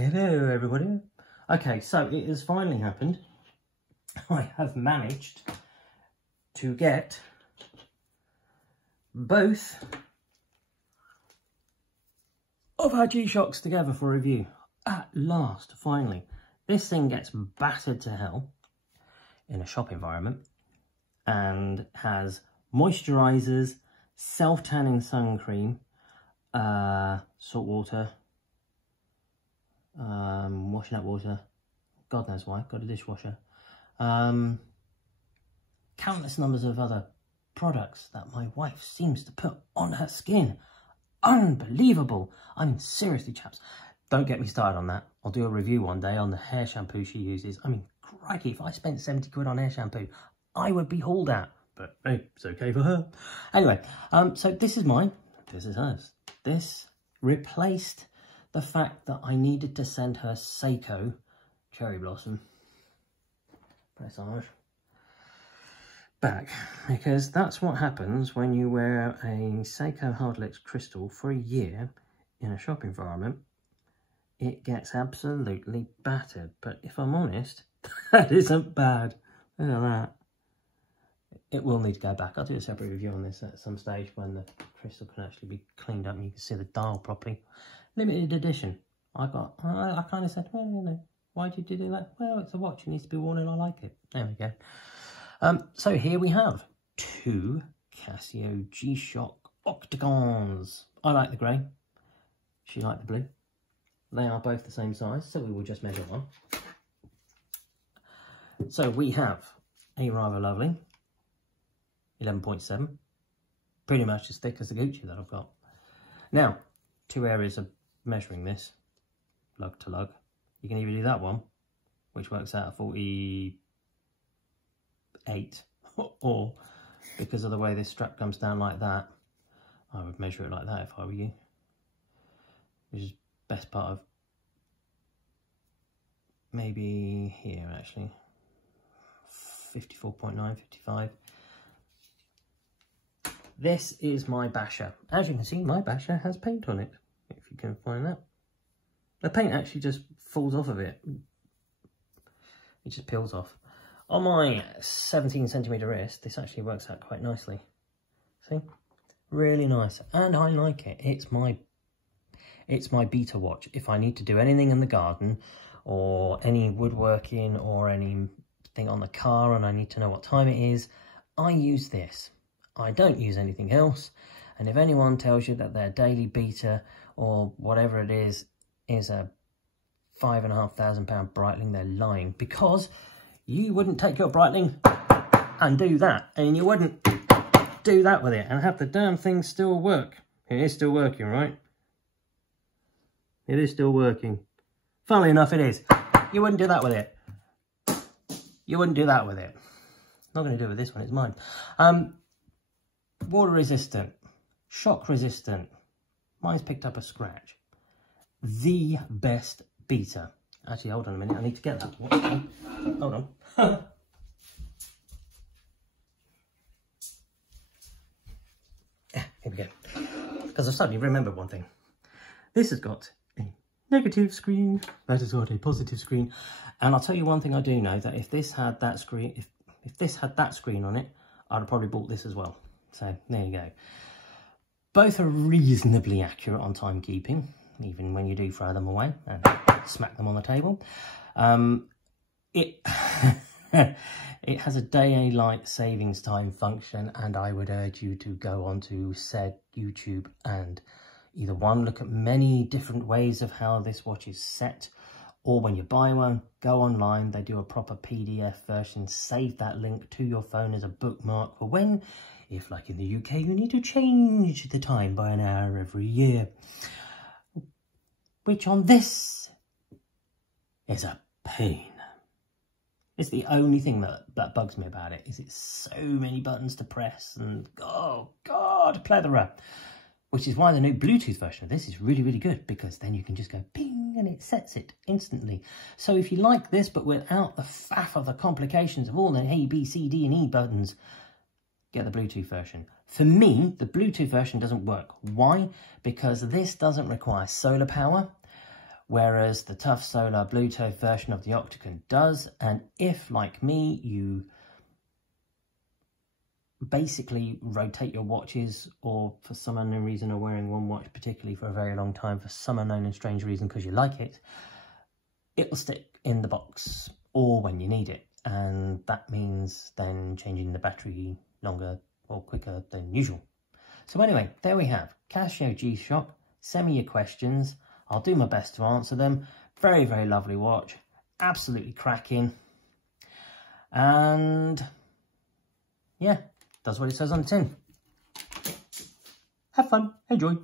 Hello everybody. Okay, so it has finally happened. I have managed to get both of our G-Shocks together for review. At last, finally. This thing gets battered to hell in a shop environment and has moisturisers, self-tanning sun cream, salt water, washing up water, God knows why, got a dishwasher, countless numbers of other products that my wife seems to put on her skin. Unbelievable. I mean, seriously, chaps, don't get me started on that. I'll do a review one day on the hair shampoo she uses. I mean, crikey, if I spent 70 quid on hair shampoo, I would be hauled out. But hey, it's okay for her. Anyway, so this is mine. This is hers. This replaced the fact that I needed to send her Seiko Cherry Blossom Pressage back, because that's what happens when you wear a Seiko Hardlex crystal for a year in a shop environment. It gets absolutely battered. But if I'm honest, that isn't bad. Look at that. It will need to go back. I'll do a separate review on this at some stage when the crystal can actually be cleaned up and you can see the dial properly. Limited edition. I kind of said, well, you know, why did you do that? Well, it's a watch. It needs to be worn and I like it. There we go. So here we have two Casio G-Shock Octagons. I like the grey. She liked the blue. They are both the same size, so we will just measure one. So we have a rather lovely 11.7, pretty much as thick as the Gucci that I've got. Now, two areas of measuring this, lug to lug. You can either do that one, which works out at 48, or because of the way this strap comes down like that, I would measure it like that if I were you, which is best part of maybe here actually, 54.9, 55. This is my basher. As you can see, my basher has paint on it, if you can find that. The paint actually just falls off of it. It just peels off. On my 17cm wrist, this actually works out quite nicely. See? Really nice. And I like it. It's my beta watch. If I need to do anything in the garden, or any woodworking, or anything on the car, and I need to know what time it is, I use this. I don't use anything else, and if anyone tells you that their daily beta or whatever it is a £5,500 Breitling, they're lying, because you wouldn't take your Breitling and do that, and you wouldn't do that with it and have the damn thing still work. It is still working, right? It is still working. Funnily enough, it is. You wouldn't do that with it. You wouldn't do that with it. Not going to do it with this one, it's mine. Water resistant, shock resistant. Mine's picked up a scratch. The best beta. Actually, hold on a minute. I need to get that one. Hold on. Here we go. Because I've suddenly remembered one thing. This has got a negative screen. That has got a positive screen. And I'll tell you one thing I do know, that if this had that screen, if this had that screen on it, I'd have probably bought this as well. So there you go. Both are reasonably accurate on timekeeping, even when you do throw them away and smack them on the table. It it has a daylight savings time function, and I would urge you to go onto said YouTube and either one, look at many different ways of how this watch is set, or when you buy one, go online, they do a proper PDF version, save that link to your phone as a bookmark for when, if like in the UK, you need to change the time by an hour every year. Which on this is a pain. It's the only thing that bugs me about it, is it's so many buttons to press and, oh God, plethora. Which is why the new Bluetooth version of this is really, really good, because then you can just go ping and it sets it instantly. So if you like this, but without the faff of the complications of all the A, B, C, D and E buttons, get the Bluetooth version. For me, the Bluetooth version doesn't work. Why? Because this doesn't require solar power, whereas the Tough Solar Bluetooth version of the Octagon does. And if, like me, you basically rotate your watches, or for some unknown reason are wearing one watch particularly for a very long time for some unknown and strange reason because you like it, it will stick in the box or when you need it. And that means then changing the battery longer or quicker than usual. So anyway, there we have Casio G-Shock. Send me your questions. I'll do my best to answer them. Very, very lovely watch. Absolutely cracking. And yeah, does what it says on the tin. Have fun. Enjoy.